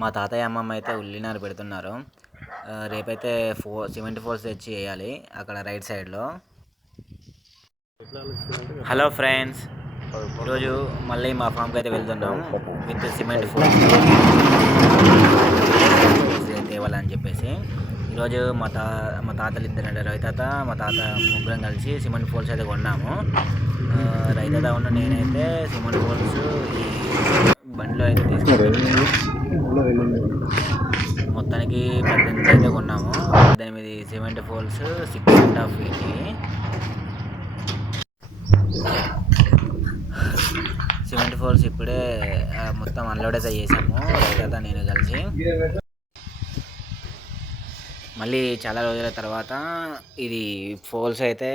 మా తాతయ్య అమ్మమ్మ అయితే ఉల్లినారు పెడుతున్నారు. రేపైతే సిమెంట్ ఫోర్స్ తెచ్చి వేయాలి అక్కడ రైట్ సైడ్లో. హలో ఫ్రెండ్స్, ఈరోజు మళ్ళీ మా ఫామ్కి అయితే వెళ్తున్నాం విత్ సిమెంట్ ఫోర్స్ తేవాలని చెప్పేసి. ఈరోజు మా తాతలు ఇద్దరు, రైతాత మా తాత ముగ్గురం కలిసి సిమెంట్ ఫోర్స్ అయితే కొన్నాము. రైతాత ఉన్న నేనైతే సిమెంట్ ఫోర్స్ ఈ బండిలో అయితే తీసుకున్నాను. మొత్తానికి 18 అయితే కొన్నాము. 18 సిమెంట్ ఫోల్స్ 6.5 ఫీట్కి. సిమెంట్ ఫోల్స్ ఇప్పుడే మొత్తం అన్లోడ్ అయితే చేసాము రైతాత నేను కలిసి. మళ్ళీ చాలా రోజుల తర్వాత ఇది ఫోల్స్ అయితే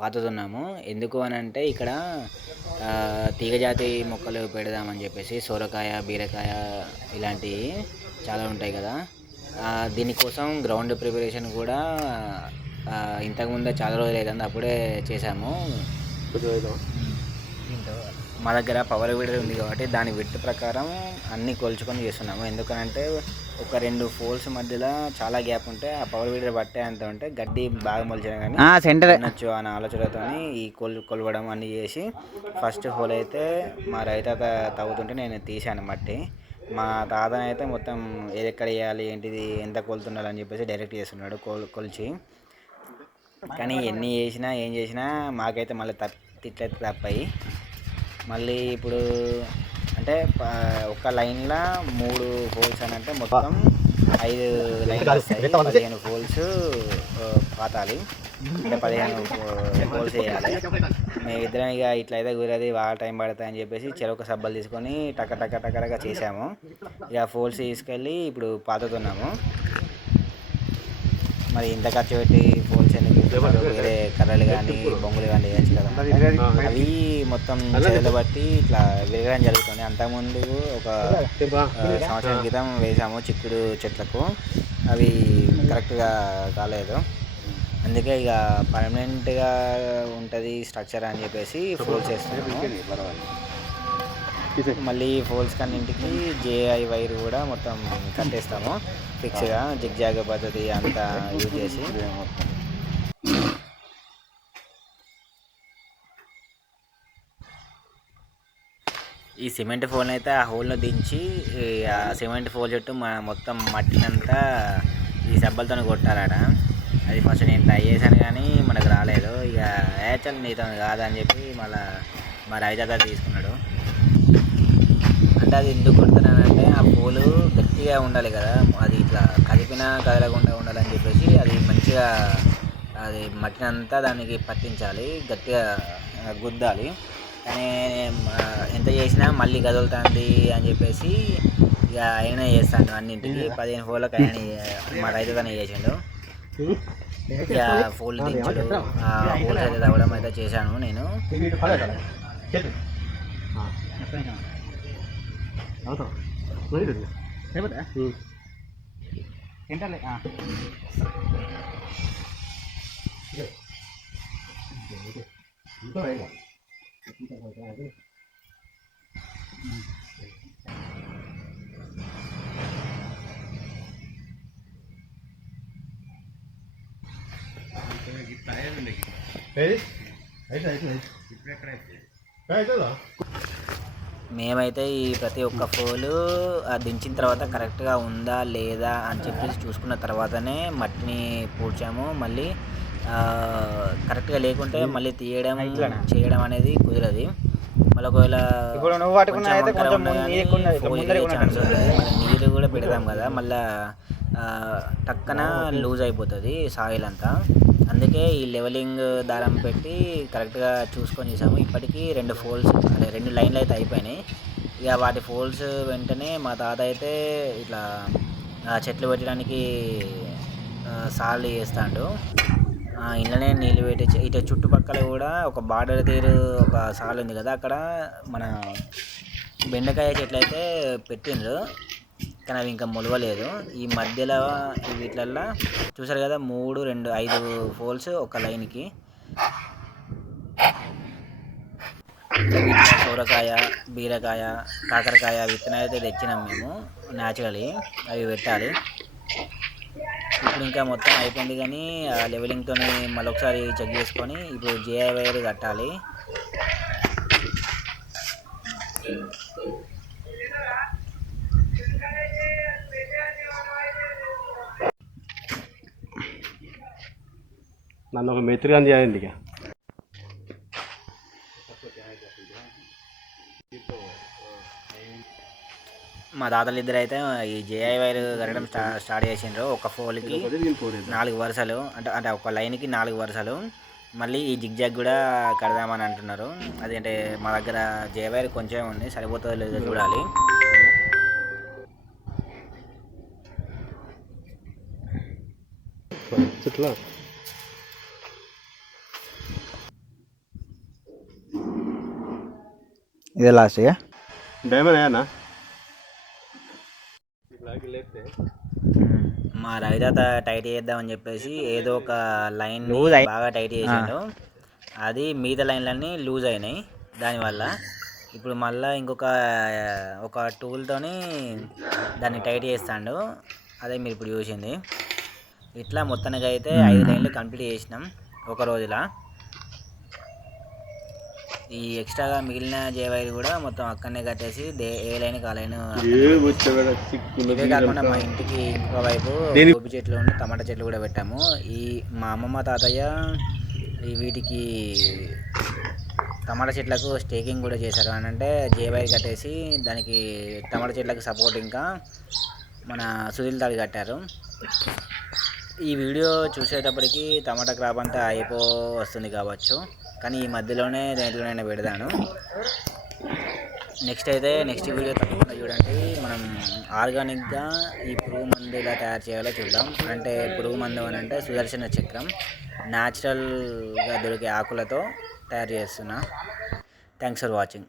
పాతుతున్నాము. ఎందుకు అని అంటే ఇక్కడ తీగజాతి మొక్కలు పెడదామని చెప్పేసి, సోరకాయ, బీరకాయ ఇలాంటివి చాలా ఉంటాయి కదా. దీనికోసం గ్రౌండ్ ప్రిపరేషన్ కూడా ఇంతకుముందే చాలా రోజులు అవుతుంది, అప్పుడే చేసాము. మా దగ్గర పవర్ వీడర్ ఉంది కాబట్టి దాని విడ్త్ ప్రకారం అన్నీ కొలుచుకొని చేస్తున్నాము. ఎందుకనంటే ఒక 2 ఫోల్స్ మధ్యలో చాలా గ్యాప్ ఉంటే ఆ పవర్ వీడర్ పట్టే అంత ఉంటే గడ్డి బాగా మొలిచినా కానీ తినొచ్చు అనే ఆలోచనతో ఈ కొలవడం అన్నీ చేసి ఫస్ట్ హోల్ అయితే మా రైతాత తవ్వుతుంటే నేను తీసాను మట్టి. మా తాతని అయితే మొత్తం ఏదెక్కడ వేయాలి ఏంటిది ఎంత కొలుతున్నాడు అని చెప్పేసి డైరెక్ట్ చేస్తున్నాడు కొలిచి. కానీ ఎన్ని చేసినా ఏం చేసినా మాకైతే మళ్ళీ తిట్లయితే తప్పాయి. మళ్ళీ ఇప్పుడు అంటే ఒక లైన్లో 3 హోల్స్ అని అంటే మొత్తం 5 లైన్లు వస్తాయి. 15 హోల్స్ పాతాలి, అంటే 15 హోల్స్ వేయాలి. మేము ఇద్దరం ఇక ఇట్లా అయితే కుదరది, బాగా టైం పడుతుంది అని చెప్పేసి చెరొక సబ్బలు తీసుకొని టక చేసాము. ఇక ఫోల్స్ తీసుకెళ్ళి ఇప్పుడు పాతుతున్నాము. మరి ఇంత ఖర్చు పెట్టి ఫోల్స్ ఎందుకు, వేరే కర్రలు కానీ బొంగులు కానీ వేయచ్చు కదా. అవి మొత్తం చెదలు బట్టి ఇట్లా విరగడం జరుగుతుంది. అంతకుముందు ఒక సంవత్సరం క్రితం వేసాము చిక్కుడు చెట్లకు, అవి కరెక్ట్గా కాలేదు. అందుకే ఇక పర్మనెంట్గా ఉంటుంది స్ట్రక్చర్ అని చెప్పేసి ఫోల్స్ వేస్తున్నాము. మళ్ళీ ఫోల్స్ కన్నింటికి జేఐ వైర్ కూడా మొత్తం కట్టేస్తాము ఫిక్స్గా, జిగ్జాగ్ పద్ధతి అంతా యూజ్ చేసి. ఈ సిమెంట్ ఫోల్ని అయితే ఆ హోల్లో దించి ఆ సిమెంట్ ఫోల్ చుట్టూ మొత్తం మట్టినంతా ఈ సబ్బలతో కొట్టారట. అది ఫస్ట్ నేను ట్రై చేశాను కానీ మనకు రాలేదు. ఇక యాక్చువల్ నీతో కాదని చెప్పి మళ్ళీ మా రైతాత తీసుకున్నాడు. అంటే అది ఎందుకు కొడుతున్నానంటే ఆ పూలు గట్టిగా ఉండాలి కదా, అది ఇట్లా కదిపినా కదలకుండా ఉండాలని చెప్పేసి అది మంచిగా అది మట్టినంతా దానికి పట్టించాలి, గట్టిగా గుద్దాలి. కానీ ఎంత చేసినా మళ్ళీ కదులుతుంది అని చెప్పేసి ఇక ఆయన చేస్తాను అన్నింటికి. 15 ఫోన్లకు ఆయన మా రైతుగానే చేసిండు. ఇక ఫోన్లు దించుడు, ఫోన్స్ అయితే తవ్వడం అయితే చేశాను నేను. మేమైతే ఈ ప్రతి ఒక్క ఫోలు దించిన తర్వాత కరెక్ట్గా ఉందా లేదా అని చెప్పేసి చూసుకున్న తర్వాతనే మట్టిని పూడ్చాము. మళ్ళీ కరెక్ట్గా లేకుంటే మళ్ళీ తీయడం చేయడం అనేది కుదరదు. మళ్ళీ ఒకవేళ ఛాన్స్ ఉంటుంది, మళ్ళీ నీరు కూడా పెడతాం కదా, మళ్ళీ టక్కన లూజ్ అయిపోతుంది సాయిల్ అంతా. అందుకే ఈ లెవెలింగ్ దారం పెట్టి కరెక్ట్గా చూసుకొని చేసాము. ఇప్పటికీ 2 ఫోల్స్ అంటే 2 లైన్లు అయితే అయిపోయినాయి. ఇక వాటి ఫోల్స్ వెంటనే మా తాత అయితే ఇట్లా చెట్లు పెట్టడానికి సార్లు చేస్తాడు. ఇంట్లోనే నీళ్ళు పెట్టి ఇటు చుట్టుపక్కల కూడా ఒక బార్డర్ తీరు ఒక సాల్ ఉంది కదా, అక్కడ మన బెండకాయ చెట్లు అయితే పెట్టిండ్రు కానీ అవి ఇంకా మొలవలేదు. ఈ మధ్యలో వీటిలల్లో చూసారు కదా 3, 2, 5 ఫోల్స్ ఒక లైన్కి. ఇంకా వీటిలో సోరకాయ, బీరకాయ, కాకరకాయ విత్తనాలు అయితే తెచ్చినాం మేము న్యాచురలీ, అవి పెట్టాలి. ఇప్పుడు ఇంకా మొత్తం అయిపోయింది కానీ ఆ లెవెలింగ్తో మళ్ళీ ఒకసారి చెక్ చేసుకొని ఇప్పుడు జేఐ వైర్ కట్టాలి. నన్ను ఒక మెత్రిగా చేయండి. ఇక మా తాతలు ఇద్దరు అయితే ఈ జేఐ వైర్ కట్టడం స్టార్ట్ చేసిండ్రు. ఒక ఫోల్కి 4 వరుసలు, అంటే ఒక లైన్కి 4 వరుసలు. మళ్ళీ ఈ జిగ్జాగ్ కూడా కడదామని అంటున్నారు. అది అంటే మా దగ్గర జేఐ వైర్ కొంచెం ఉంది, సరిపోతుందో లేదో చూడాలి. చుట్లా ఇదే లాస్ట్ ఇక డైమండ్ మా రవితాత టైట్ చేద్దామని చెప్పేసి ఏదో ఒక లైన్ బాగా టైట్ చేసిండు. అది మిగతా లైన్లన్నీ లూజ్ అయినాయి. దానివల్ల ఇప్పుడు మళ్ళీ ఒక టూల్తోని దాన్ని టైట్ చేస్తాడు. అదే మీరు ఇప్పుడు చూసింది. ఇట్లా మొత్తానికి అయితే 5 లైన్లు కంప్లీట్ చేసినాం ఒక రోజులా. ఈ ఎక్స్ట్రాగా మిగిలిన జేవైర్ కూడా మొత్తం అక్కడనే కట్టేసి ఏ లైన్ ఆ లైన్. ఇవే కాకుండా మా ఇంటికి ఇంకో వైపు గోబీ చెట్లు టమాటా చెట్లు కూడా పెట్టాము. మా అమ్మమ్మ తాతయ్య వీటికి టమాటా చెట్లకు స్టేకింగ్ కూడా చేశారు. అని అంటే జేవైర్ కట్టేసి దానికి టమాటా చెట్లకు సపోర్ట్ ఇంకా మన సుదిల్ తాడి కట్టారు. ఈ వీడియో చూసేటప్పటికి టమాటా క్రాప్ అంతా వస్తుంది కావచ్చు, కానీ ఈ మధ్యలోనే దేంట్లోనైనా పెడతాను. నెక్స్ట్ వీడియో తప్పకుండా చూడండి. మనం ఆర్గానిక్గా ఈ పురుగు మందు ఎలా తయారు చేయాలో చూద్దాం. అంటే పురుగు మందు అని అంటే సుదర్శన చక్రం న్యాచురల్గా దొరికే ఆకులతో తయారు చేస్తున్నా. Thanks for watching.